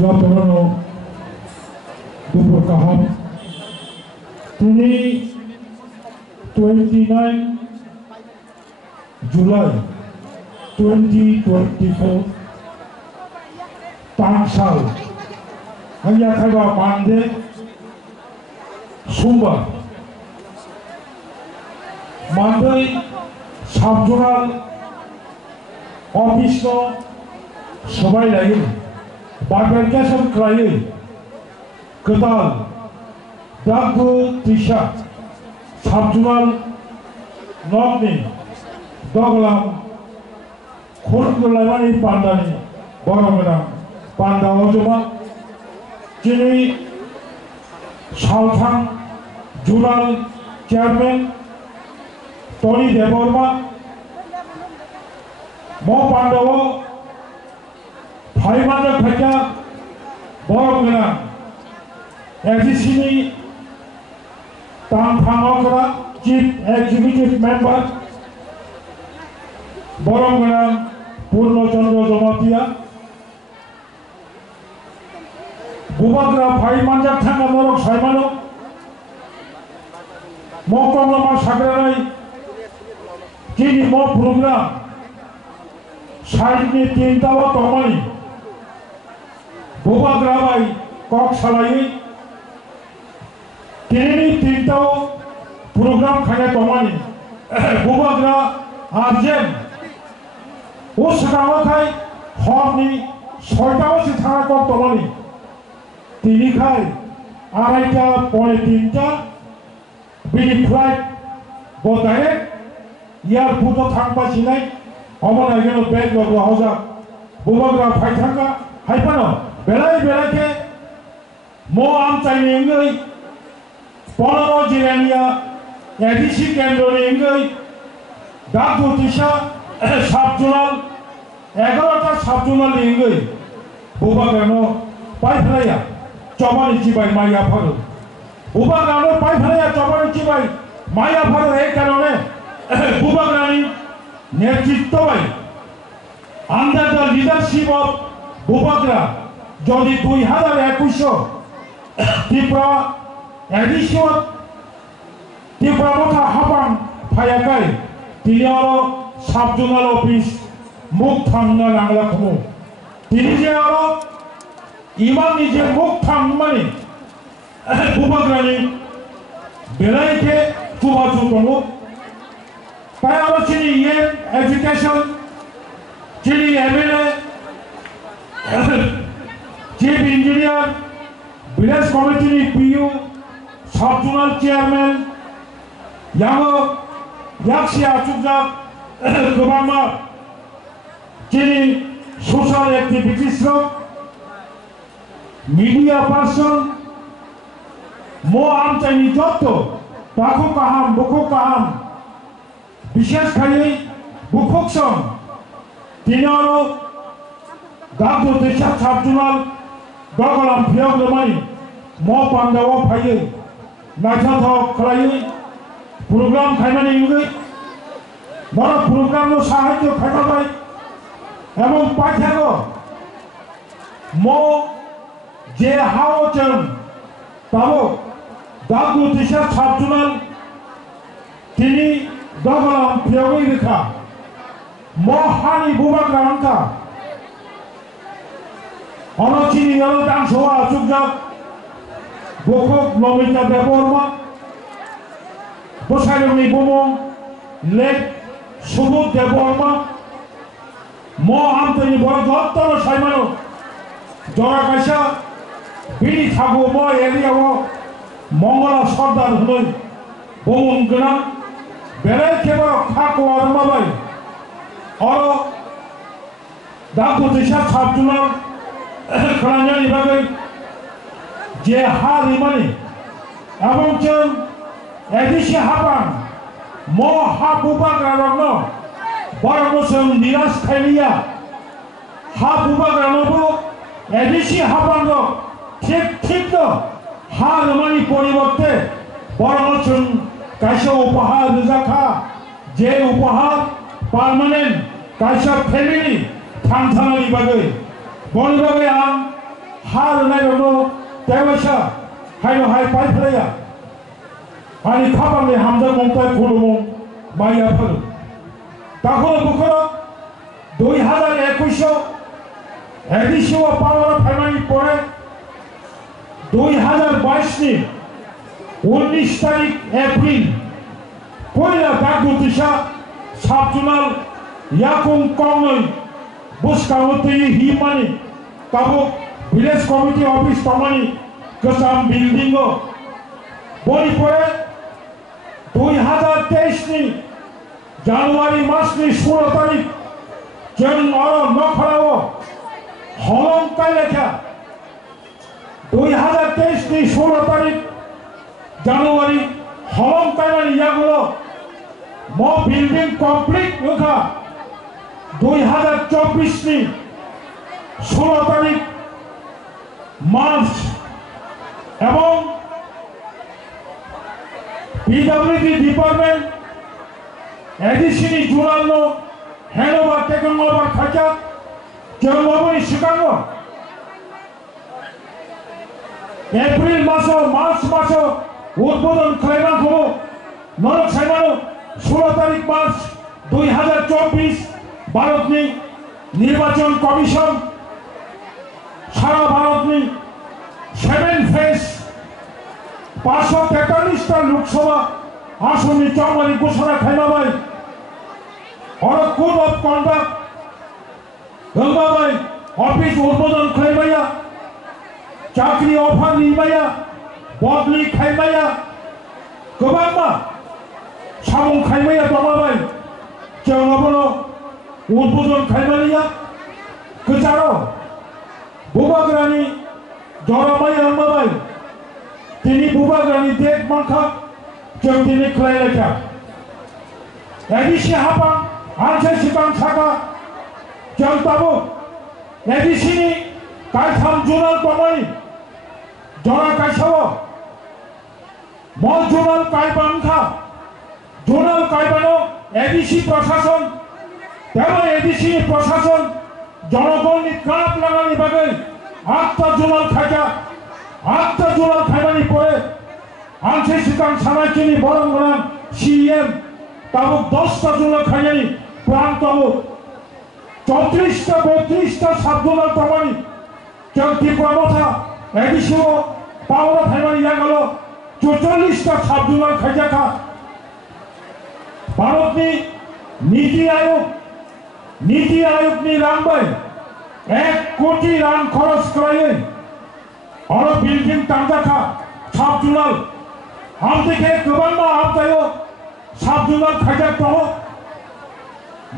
যতনো দুপুর কাহাম তিনি 29 জুলাই 2024 तांसाल हंया खाइबा मानदे सोमबार मानदै साबजनाल अफिस सबाय लायो बारबेरकेसन खालायो गोदान दागु दैसा साबजनाल नगनि दगलाम खुरगलायमानि पान्डानि बरमगोनां पान्डा अजमा दिनै सालथां जुराल चेयारमैन टनी देबवर्मा म पान्डाव फाइमानो खायजा बरमगोनां एजिसिनि तांथांगरा चीफ एग्जीक्यूटिव मेम्बर बरमगोनां पूर्णचंद्र जमातिया बुबाग्रा फाइमानजा थांगा नरक साइमानो मकंगलामा साग्रानाय दिनै म प्रोग्राम साइडनि तीनटाव तमानि बुबाग्रा बाय कक सालायै दिनैनि तीनटाव प्रोग्राम खायनाय तमानि बुबाग्रा आर्जेन्ट उस गावाखाय हरनि 6टायावसो थांना कक तमानि तिनिखाय 2:30 पौने 3टा बिनि फ्लाइट डाइरेक्ट एयारपोर्टआव थांबासिनाय अमनायगोन बेंगलुरु हजा बुबाग्रा फाइथांगा हाइपानो बेलाय बेलायके म आमचाइनि इंगै 15 जिल्लानिया एडिसि केन्द्रनि इंगै दागु दैसा साबजनाल 11टा साबजनालनि इंगै बुबाग्रानो पाइफलाया चौबानी चिबाई माया फल बुबाग्रानो पाइफलाया चौबानी चिबाई माया फल एक कारणे बुबाग्रानी नेतृत्व by under the leadership of Bubagra जदि 2021 त्रिपुरा एडिशन त्रिपुरा मथा हाबां फायाखै तिनियाव साबजनाल ऑफिस मुख थांना नांला खमु तिनि जेयाव इमान निजे मुख थांमानि बुबाग्रानि बेलायके सुबासु दङ पायावसिनि एजुकेशन चिनि एमएलए चीफ इंजीनियर विलेज कमिटीनि पीयू साबजनाल चेयरमैन यागो याक्सी आचुकजाक गोबांमा चिनि सोशल एक्टिविटीज मीडिया पर्सन मो आमचाइनि जत्त बाखु काहाम बुखु काहाम विशेष खायै बुखुक सम तिनारो दागु दैसा साबजनाल दगलाम फियावलमानि म पान्डाव फायै नायथाथाव खालायै प्रोग्राम खायमानि इंगै बड़ प्रोग्राम साहाय्य खायमाबाय एवं पाइथागो म जे हावचन ताबो दागु दैसा साबजनाल तिनि दगलाम फियावै रेखा म हानि बुबाग्रा अंका अनचिनि यल दांसवा सुगजाक बुखुक नमिता देबवर्मा बसायरनि बुमं लेक सुबुत देबवर्मा म आमतनि बर जत्तनो साइमानो जरा कायसा बिनि थागु म एरियाव मंगला सरदार हुनै बुमं गोनां बेलायखेबो खाको आरमाबाय और दागु दैसा साबजनाल खालामनायनि बागै जे हारिमानि एवं जों एडिसि हाबां म हा बुबाग्रानो बरमसों निराश खायलिया हा बुबाग्रानोबो एडिसि हाबांनो ठीक हारिमानि परिवर्ते बरमसों कायसा उपहार रिजाखा जे उपहार परमानेंट कायसा फैमिली थांथानायनि बागै बनि बागै आं हाल नायनो तेवसा हायनो हाय पाइफलाया आनि खाबांनि हामजा ममताय खुलुमो माइया फल तखनो बुखरो 2021 एडिसिओ पावर फाइनानि परे 2022 नि 19 तारिख एप्रिल पयला दागुतिसा साबजुनाल याकुं कौनै बुसकावती Himani Tabuk village committee office तमानी गोजाम बिल्डिंग बनि परे 2023 नि जानुवारी मासनि 16 तारिख जों अर नखराव हलंकाय लेखा 2023 नि 16 तारिख जानुवारी हलंकाय यागुलो म बिल्डिंग कमप्लीट होखा 2024 नि 16 तारिख मार्च एवं पीडब्ल्यूडी डिपार्टमेंट एडिसिनी जुरालनो हैंडओवर टेकन ओवर खाचा जोंबोनि सिगाङाव एप्रिल मासो मार्च मासो उद्बोधन खालामनांगौ नरक साइमानो 16 तारिख मार्च 2024 भारतनि निर्वाचन कमिशन सारा भारतनि 7 फेज 543 टा लोकसभा आसननि चौमारि घोषणा खालामबाय और कोड ऑफ कंडक्ट होबाय ऑफिस उद्बोधन खालामबाया चाकरी ऑफर निबाया बदली खालामबाया गोबांबा सामुं खालामबाया दंबाय जोंबो उद्बोधन खालामनाया गोजाराव बुबाग्रानि जरामाय होबाय दिनै बुबाग्रानि डेट मानखा जों दिनै खालायलायखा एडिसि हाबा आनसे सिगां साखा जों दाबो एडिसिनि गायथाम जुनाल दंमोन जरा गायसाव म जुनाल गायबांखा जुनाल गायबानो एडिसि प्रशासन तेवो एडिसि प्रशासन जनगणनि काप लागानि बागै 8टा जुनाल खायजा 8टा जुनाल खायबानि परे आनसे सिगां सानायखिनि बरं गोनां सीएम ताबो 10टा जुनाल खायनायनि प्लान दङ 34टा 32टा साबजुनाल दंमोन जों त्रिपुरा एडिसिओ पावर फाइनानि यागल 44टा साबजुनाल खायजाखा भारतनि नीति आयोगनि रांबाय 1 कोटी रां खरच खालायो और बिल्डिंग तांजाखा साबजुनाल आमदिके गोबांबा आबदायो साबजुनाल खायजा दङ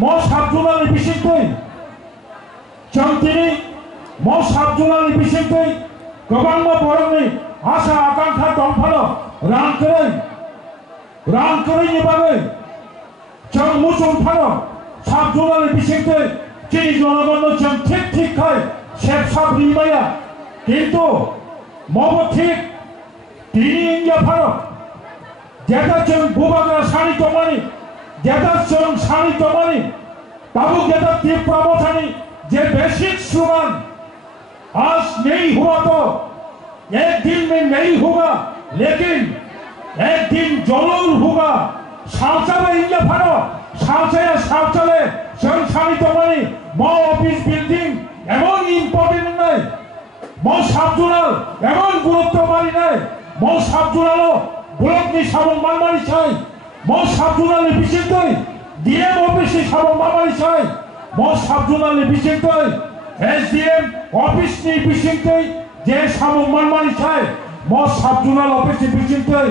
म साबजुनालनि बिसिङै जों दिनै म साबजुनालनि बिसिङै गोबांबा बर'नि आसा आकांक्षा दंफानो रां करै बागै जों मुसुंफानो साबजुनालनि बिसिङै दिनै जनगणनो जों ठीक खाय सेबसाब रिबाया किन्तु मबो ठीक दिनै इंडिया फानो जेटा जों बुबाग्रा सानि दंमानि जेटा जों सानि दंमानि ताबो जेटा त्रिपुरा मोथानि जे बेसिक स्लोगान आज नहीं हुआ तो एक दिन में नहीं होगा लेकिन एक दिन जरूर होगा सावचाले इंडिया फानो सावचाले जों सानि दंमानि म ऑफिस बिल्डिंग एमन इम्पोर्टेंट নাই म साबजुनाल एमन गुरुत्व मानि নাই म साबजुनाल ब्लकनि साबुं मानमानि চাই म साबजुनालनि बिसिङै डीएम ऑफिसनि साबुं मानमानि চাই म साबजुनालनि बिसिङै एसडीएम ऑफिसनि बिसिङै जे साबुं मानमानि চাই म साबजुनाल ऑफिसनि बिसिङै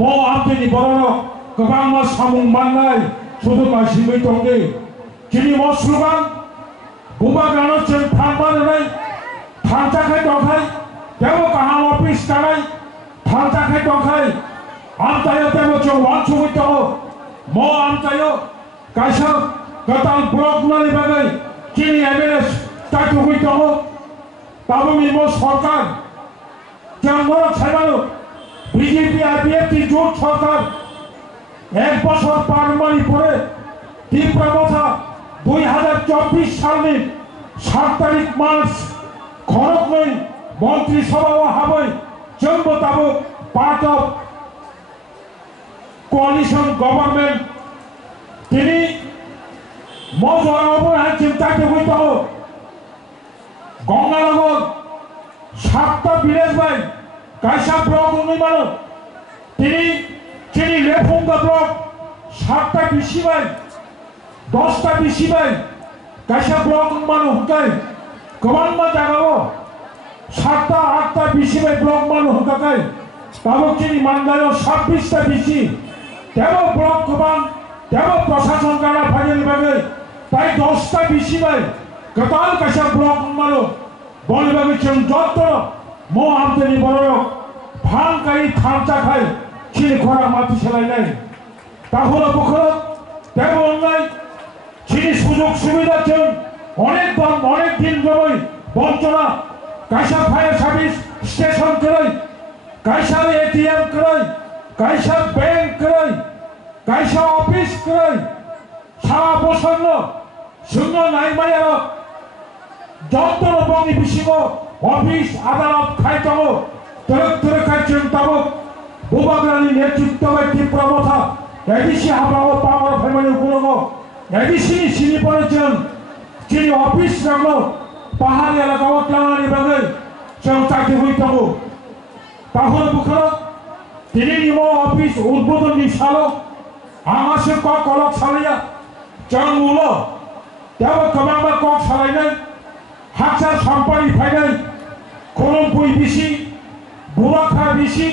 म आमतेनि बर'नो गोबां मा साबुं माननाय सुदु मासिमै दंदे दिनै म स्लोगान बुबाग्रानो जों थांबानानै थांजाखाय दंखाय तेवो गाहाम ऑफिस थानाय थांजाखाय दंखाय आमतायो तेवो जों वानसुमै दङ म आमतायो गायसा गोदान ब्लक नानि बागै दिनै एमएलए ताइटुमै दङ ताबुनि म सरकार जों नरक साइमानो बीजेपी आईपीएफटी জোট সরকার 1 বছর পারমানি পরে त्रिपुरा 2024 सालनि 7 तारिख मार्च खरक में মন্ত্রিসভাও হাबै जोंबो दाबो पार्ट ऑफ कोalition गवर्नमेंट তিনি মজরাবো চিন্তাতে হইতো গঙ্গানগর 7টা ভিলেজ বাই কাইসা ব্লক উন্নয়ন তিনি চিনি লেফুঙ্গা ব্লক 7টা বিসি বাই 10টা বিসি বাই কাইসা ব্লক উন্নয়ন হুকাই गोबां জায়গাও 7টা 8টা বিসি বাই ব্লক মান হুকাই তাবো চিনি মানদায় 26টা বিসি তেরো ব্লক গোবাं তেরো প্রশাসন কারা ফাইনাল ভাবে তাই 10টা বিসি বাই গতাল কাইসা ব্লক উন্নয়ন বলবাগে जों যত মো আমতেনি বড় ভাঙকাই থামচা খাই চিনি খরা মাটি সেলাইনাই তাহলে বখর তেরো অন্যায় চিনি সুযোগ সুবিধা जों অনেক দিন ধরে বঞ্চনা কাইসা ফায়ার সার্ভিস স্টেশন করে কাইসা এটিএম করে কাইসা ব্যাংক করে কাইসা অফিস করে সারা বছর শূন্য নাই মায়ের যন্ত্র বঙ্গি বিশিব অফিস আদালত খাইতাম তরে খাইছেন তাবো বুবাগ্রানি নেতৃত্বে তীব্র কথা এডিসি হাবড়াও পাওয়ার ফ্যামিলি গুলো এডিসি সিনি পড়েছেন যিনি অফিস রাখলো পাহাড়ি এলাকাও ক্লানি বাগে जों চাকরি হইতাম তাহলে বুখর তিনি নিমো অফিস উদ্বোধনী সালো আমাসে কলক সালাইয়া जों মুলো তেও কমাবা কক সালাইনাই হাকসার সম্পানি ফাইনাই খরমপুই VC Burakha VC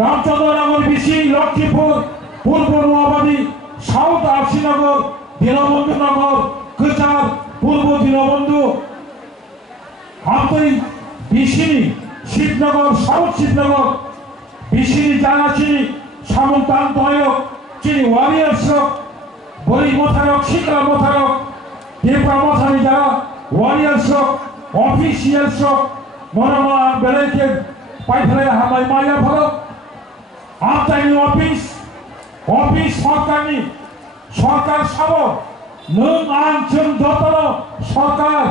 Ramchandranagar VC Lakshmipur Purba Noabadi south আরসিনগর দীনবন্ধু নগর কচার পূর্ব দীনবন্ধু আমতই বিসিনি শিবনগর সাউথ শিবনগর বিসিনি জানাচিনি সামন্তান্তয় চিনি ওয়ারিয়ার্স বলি মোথারক শিকলা মোথারক দেবরা মোথানি যারা ওয়ারিয়ার্স অফিসিয়ালস মনোমা বেলাইকে পাইফেলে হামাই মায়া ভালো আমতাইনি অফিস সরকারনি সরকার সব নং আন जों যতন সরকার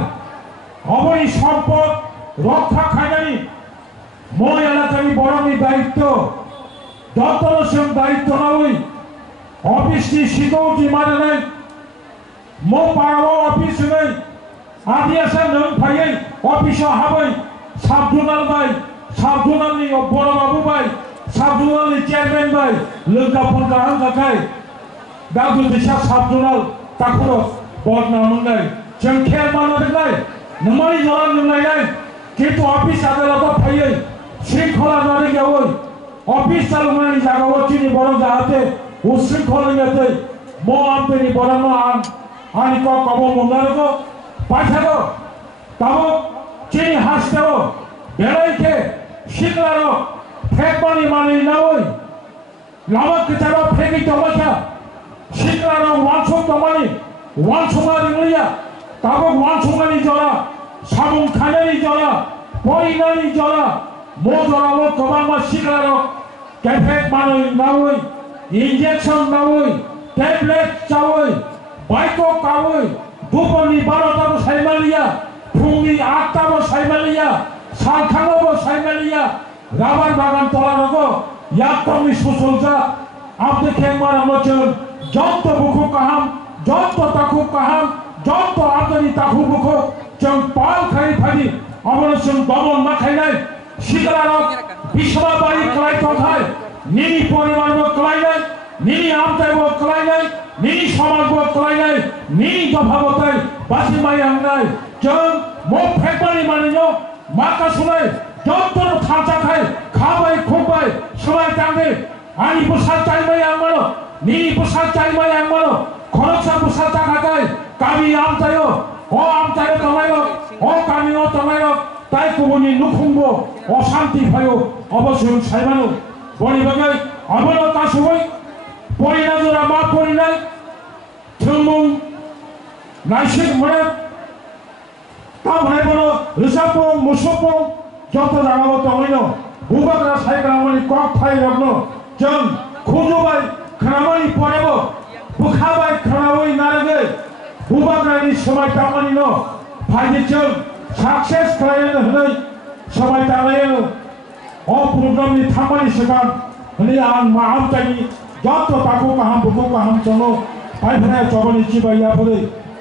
অবৈ সম্পদ রক্ষা খাইনানি মই এলাকানি বড়নি দায়িত্ব যতন जों দায়িত্ব নাওই অফিসনি সিকিউরিটি মানে নাই মো পাড়াও অফিস নাই আদিয়াসা নং ফাইयै অফিসও হাबै সাবজোনাল বাই সাবজোনালनि বড় বাবু বাই সাবজোনালनि চেয়ারম্যান বাই लोगोफोर गाहां गाखाय गागु दिशा साबजोनाल ताखुरो बदनाम मोननाय जों खेल माननाय नमानि जरा नुनाय किन्तु अफिस आदालताव फायै शृंखला नारि गावै अफिस चालुनायनि जागायाव चिनि बड़ जाहाथे उशृंखलनियातै मो आमपेनि बड़नो आनि कब मोननारको पाइथागो ताबो चिनि हास्ताव बेलायके शिखलारो फेकबानि मानि नावै लामा कचाराव फेगि दमाखा शिखलारो वानसं दमानि वानसंगानि मुलिया ताबो वानसंगानि जरा सामुं खानानि जरा पयनानि जरा मो जरावो गोबां शिखलारो कैफेक मानि नावै इंजेक्शन नावै टैबलेट चावै बाइको कावै दुपरनि 12टाबो सायमालिया फुंनि 8टाबो सायमालिया सानथाङावबो सायमालिया राबार बागान तलारगो याकटंनि सुसलजा आपनि खेंमारा मचन जंत बुखु काहाम जंत ताखु काहाम जंत आदनि ताखु बुखु जों पाल खाइ फानि अबरसं दमन माखायनाय शिखलारक बिसमाबारि क्लाइथाय निनि परिवारबो क्लाइनाय निनि आमतायबो क्लाइनाय निनि समाजबो क्लाइनाय निनि दफाबताय बासिमाय आंनाय जों मो फेकबानि मानिनो माखासुनाय जंतर थांचाखाय खाबाय खुबाय सबाय दांदे आनि बुसार चाइबाय आंमानो निनि बुसार चाइबाय आंमानो खरकसा बुसार चाखाखाय गामि आमतायो अ आमतायो तमायो अ गामिनो तमायो ताइ गुबुननि नुखुंबो अशान्ति फायो अबसर साइबानो बनि बागै अबनो तासुबै परिनाजरा मा परिनाय थुमुं नाइसिक मरे तामहायबनो रिसापो मुसुपो যত জাগাবো তমইনো বুবাগ্রা সাইগ্রামনি কক ফাই রগনো जों खुजुबाय खामानि परेबो बुखाबाय खामावै नारगे बुबाग्रानि समाय तामनिनो फाइनि जों साक्सेस खालायनो होनै सबाय तालायो अ प्रोग्रामनि थामानि सिगां हनै आं माहामजानि जत ताखौ गाहाम बुखौ गाहाम चलो फाइफनाय चबनि चिबाया पुरै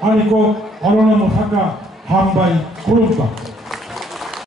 आनिको अरनो मुथाका हामबाय खुलुमबाय।